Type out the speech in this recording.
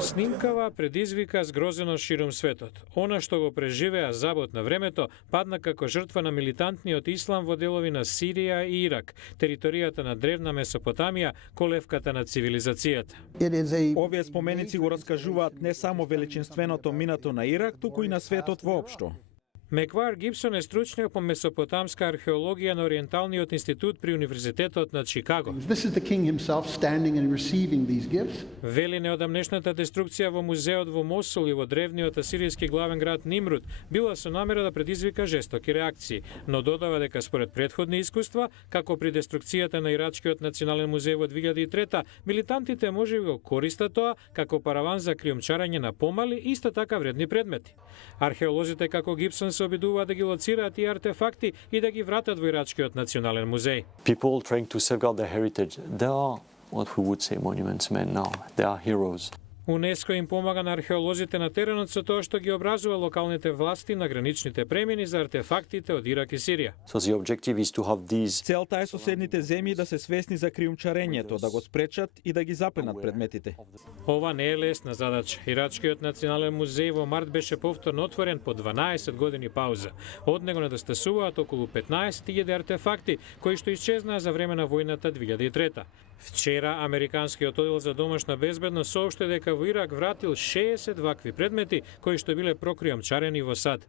Снимкава предизвика згрозеност широм светот. Она што го преживеа забот на времето падна како жртва на милитантниот ислам во делови на Сирија и Ирак, територијата на древна Месопотамија, колевката на цивилизацијата. Овие споменици го раскажуваат не само величинственото минато на Ирак, туку и на светот воопшто. Меквар Гибсон е стручњак по месопотамска археологија на Ориенталниот институт при Универзитетот на Чикаго. Вели неодамнешната деструкција во музеот во Мосул и во древниот асиријски главен град Нимруд била со намера да предизвика жестоки реакции, но додава дека според претходни искуства, како при деструкцијата на Ирачкиот национален музеј во 2003, милитантите може го користат тоа како параван за криумчарање на помали и исто така вредни предмети. Археолозите како Гибсон се обидуваат да ги лоцираат тие артефакти и да ги вратат во Ирачкиот национален музеј. People trying to safeguard their heritage. They are what we would say monuments men now. They are heroes. УНЕСКО им помага на археолозите на теренот со тоа што ги образува локалните власти на граничните премини за артефактите од Ирак и Сирија. So the objective is to have these. Целта е соседните земји да се свесни за криумчарењето, да го спречат и да ги запленат предметите. Ова не е лесна задача. Ирачкиот национален музеј во март беше повторно отворен по 12 години пауза. Од него недостасуваат околу 15.000 артефакти кои што исчезнаа за време на војната 2003. Вчера Американскиот оддел за домашна безбедност соопшти дека во Ирак вратил 60 вакви предмети кои што биле прокриумчарени во САД.